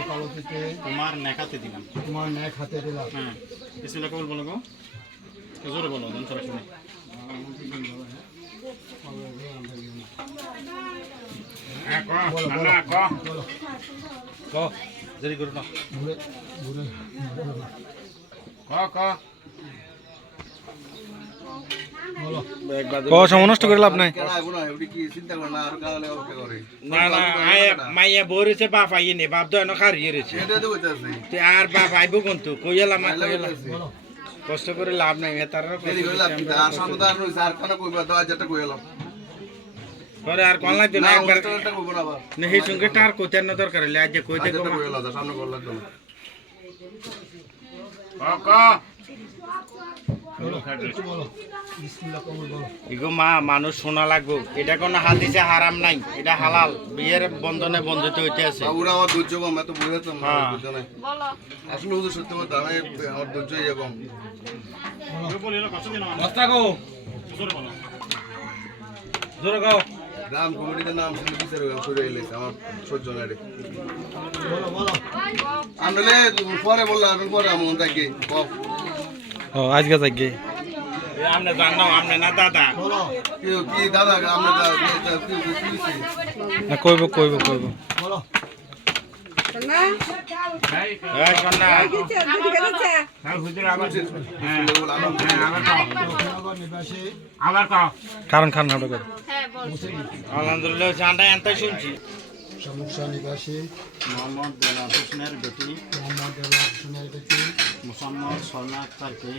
ওকালতিতে তোমার নেক হাতে দিলাম। তোমার নেক হাতে দিলাম। হ্যাঁ, বিসমিল্লাহ কবুল বলো গো। জোরে বলো, জন সবাই শুনে। হ্যাঁ ক, না ক। ক, দেরি করো না। ঘুরে ঘুরে ক ক। বলো নষ্ট করে লাভ নাই। না না, মাইয়া বরেছে বাপ আইয়ে নে, বাপ তো এনে খারিয়ে রয়েছে। আর বাপ আইব কোনতো কইলা মা কইলা। বলো কষ্ট করে লাভ নাই, তার পরে আর কোন লাগবে না একবার নেহি সঙ্গে তার কোথার না দরকার হলে আজ কই দেখো বলো বিসমিল্লাহ কবুল বলো। ইগো মা, মানুষ শোনা লাগবো, এটা কোনো হাদিসে হারাম নাই, এটা হালাল। বিয়ের বন্ধনে বন্ধিত হইতে আছে। বাবুরা আমার ধৈর্য কম, এত বুঝাতাম না ধৈর্য নাই। আসলে হুজুর সত্যি কথা, আমি আমার ধৈর্য কম। গ্রাম কমিটিতে নাম শুনে বিচার করে এলেছে আমার সহ্য নাই রে। বলো বলো আনলে পরে বললাম, আমি পরে আমার থাকি আজকে যাই আমনে জানো, আমনে না দাদা। বলো কি দাদা আমরা না কইব কইব কইব বলো এই কন্যা, লক্ষ্মীনগর নিবাসী কারণ খান নাটক করে আলহামদুলিল্লাহ জানটা এনতাই শুনছি। সমস্যা নিবাসী মোহাম্মদ দেলার হোসেনের বেটি মোহাম্মদ দেওয়ার হোসেনের বেটি মুসাম্মদ স্বর্ণা আক্তারকে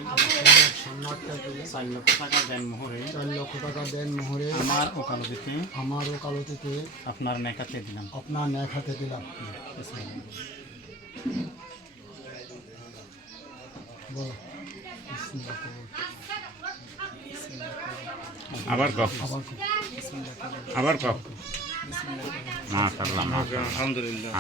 সম্রাটকে 4 লক্ষ টাকা দেন মোহরে 4 লক্ষ টাকা দেন মোহরে আমার ওকালতিতে আমার ওকালতিতে আপনার নেকাতে দিলাম। আপনার নেক হাতে দিলাম। বলো বিসমিল্লাহ কবুল। আবার কও, আবার আবার কও। মাশাআল্লাহ, আলহামদুলিল্লাহ।